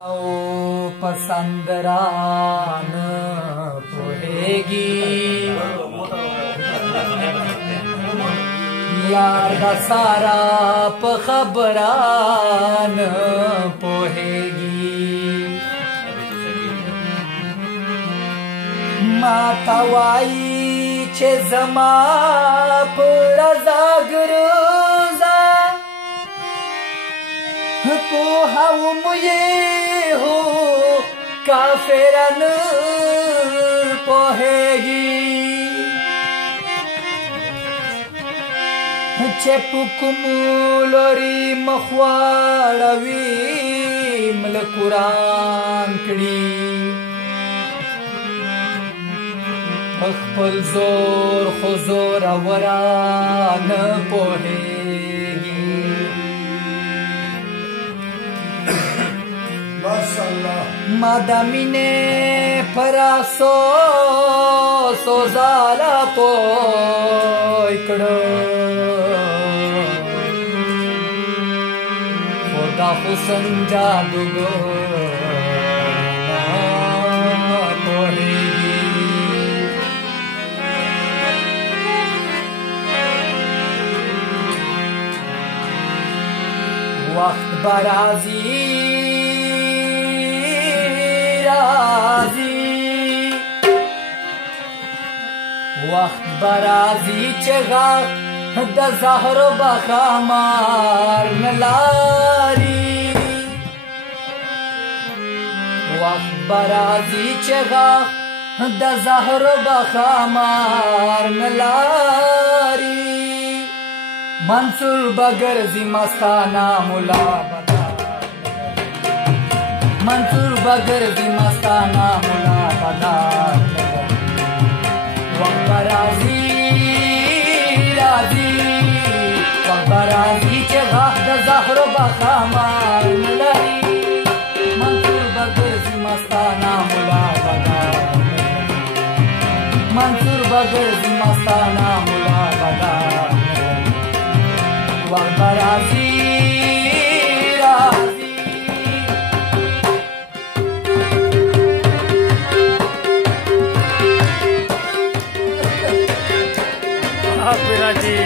पसंद रान पोहेगी यार दा सारा खबरान पोहेगी मातावाई छे जमा रजा गुरुजा पोहाऊ मुये हो काफिरन पोहेगी चेपुकुमुलोरी मखवाड़वी मल कुरान कड़ी अखपल जोर खुजोर वरान पोहेगी मादामिने परासो सोजाला पो इकडं खुदा हुसन जादूगर पोहेगी वक्त बराजी वक्त बराजी चगा द ज़हरो बखामार नलारी वक्त बराजी चगा द ज़हरो बखामार नलारी मंसूर बगर्जी मस्ताना मुला मंसूर बगर्जी मस्ताना मुला बदार वक्बराजी राजी वक्बराजी चगा द ज़हरो बखामार नलारी मंसूर बगर्जी मस्ताना मुला बदार मंसूर बगर्जी मस्ताना मुला बदार वक्बराजी राजी जी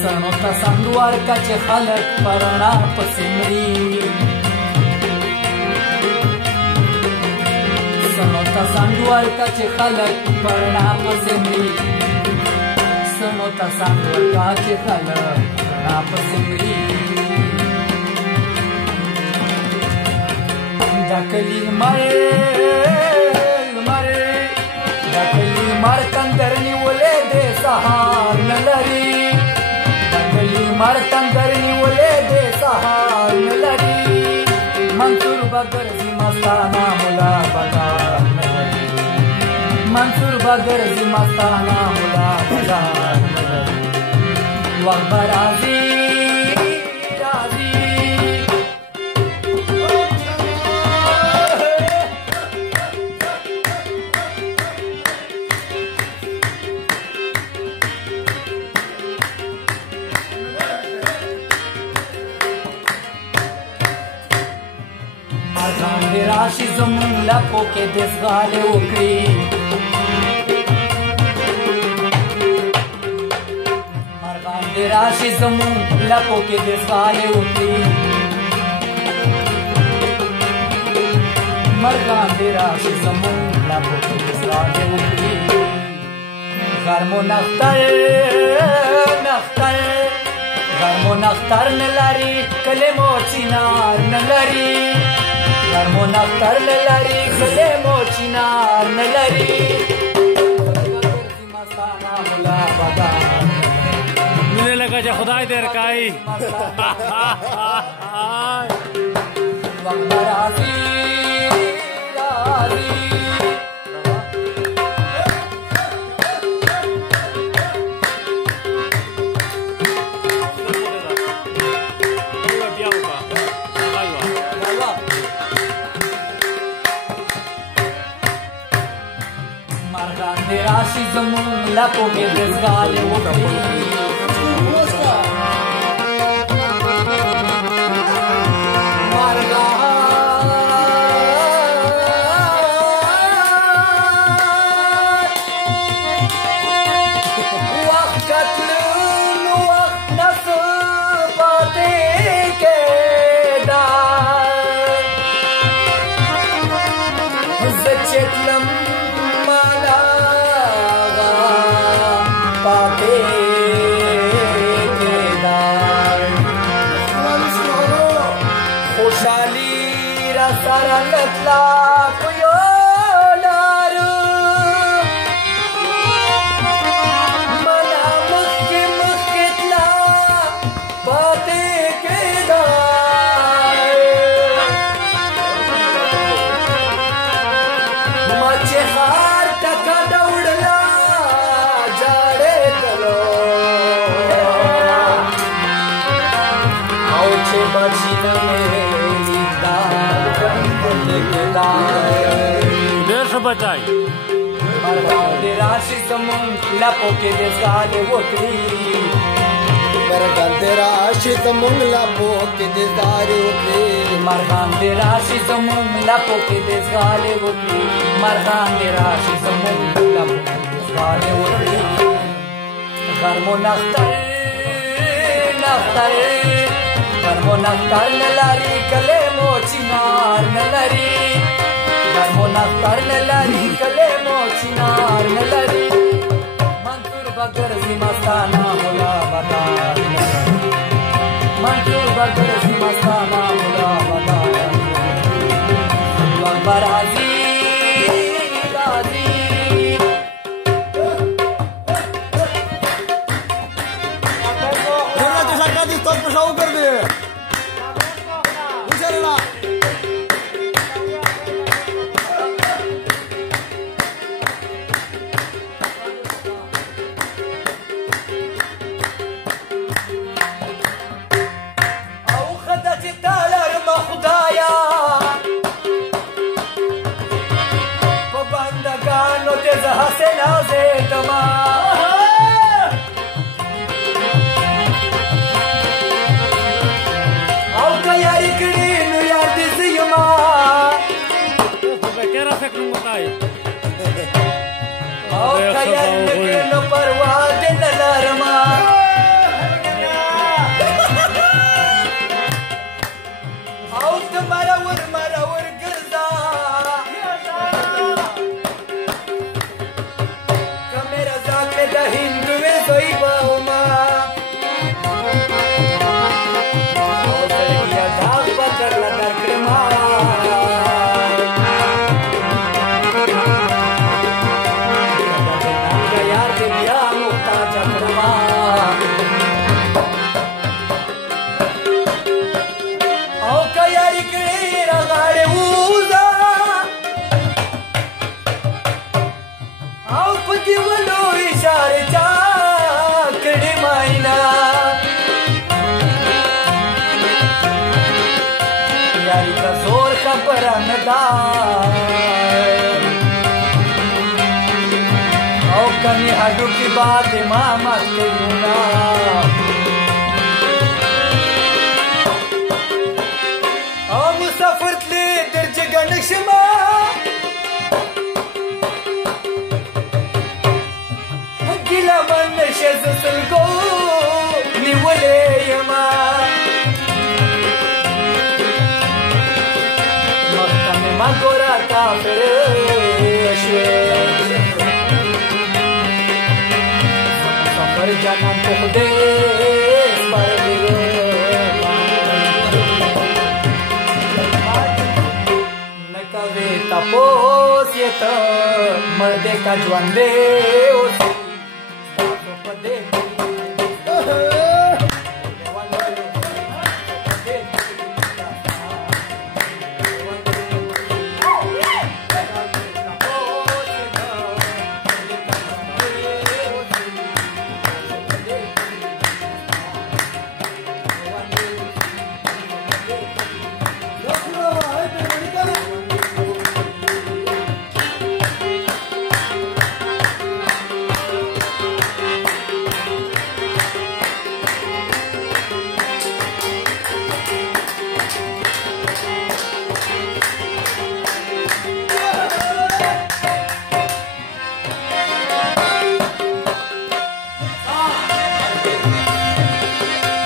सनोता संगवार का चे खलक परना पसिमरी सनोता संगवार का चे खलक परना पसिमरी सनोता संगवार का चे खलक परना पसिमरी दकली मर कंदरनी वले दे सहार नलरी दकली मर कंदरनी वले दे सहार नलरी मंसूर बगर्जी मस्ताना मुला बदार नलरी मंसूर बगर्जी मस्ताना मुला बदार नलरी वक्बराजी राशि जमुन लपो के देसगाले उकड़ी मरगान दे राशि जमुन लपो के देसगाले उकड़ी मरगान दे राशि जमुन लपो के देसगाले उकड़ी गरमो नख्तर गरमो नख्तर नलारी कलेमो चिनार नलारी गरमो नख्तर नलारी कलेमो चिनार नलारी मस्ताना मुला बदार मुझे लगा जो खुदाई देर काई वक्बराजी राजी राशि जमुन لپو کې د ځغالې وکړي بچای مرغان راشي زمون لپو کې د ځغالې وکړي مرغان راشي زمون لپو کې د ځغالې وکړي مرغان راشي زمون لپو کې د ځغالې وکړي مرغان راشي زمون لپو کې د ځغالې وکړي غرمو نختر غرمو نختر نه لري کله مو چنار نه لري غرمو نختر نه لري کله مو چنار نه لري منصور بګرځي مستانه مولا بتا منصور بګرځي مستانه مولا بتا اکبر راضي कमी हड्डू की बात मामा के गुना मुसाफिर ले दर्ज गणशमा गिला मन शज़ल को निवले यमा मक्का में मगोरा काफिर jangan pudes nakawe tapos yeta merdeka juande osi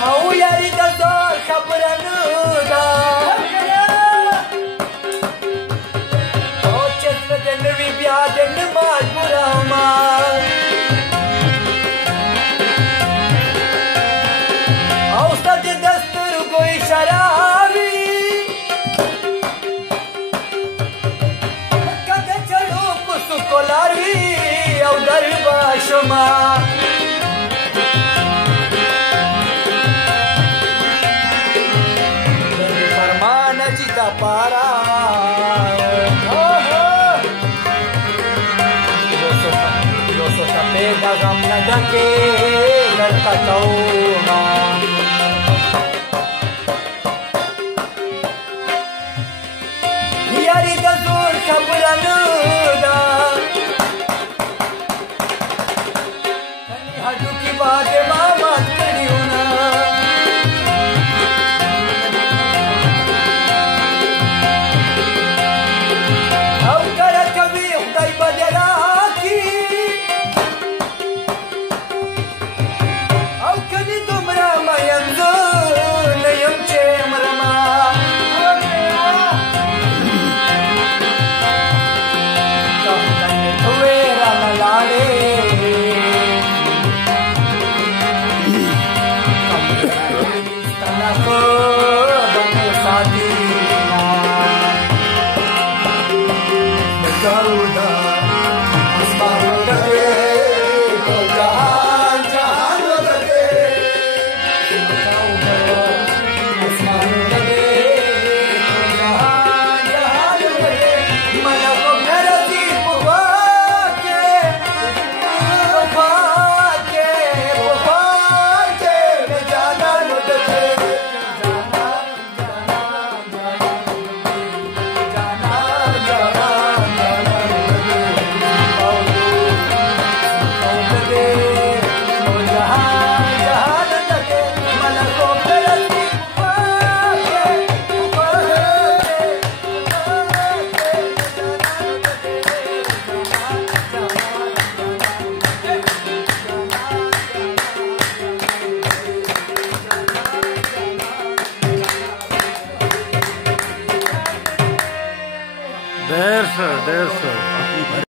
او یاری د زور خبره نه ده او چې زړه دې نه وي بیا دې نه مجبورومه او ستا دې د سترګو اشاره وي لکه د چړو کوڅو کولار وي او در به شمه para yo so tapeda gam na dake ladkatauma yari da zur khabran da kani hadu ki baat mama kadiuna Oh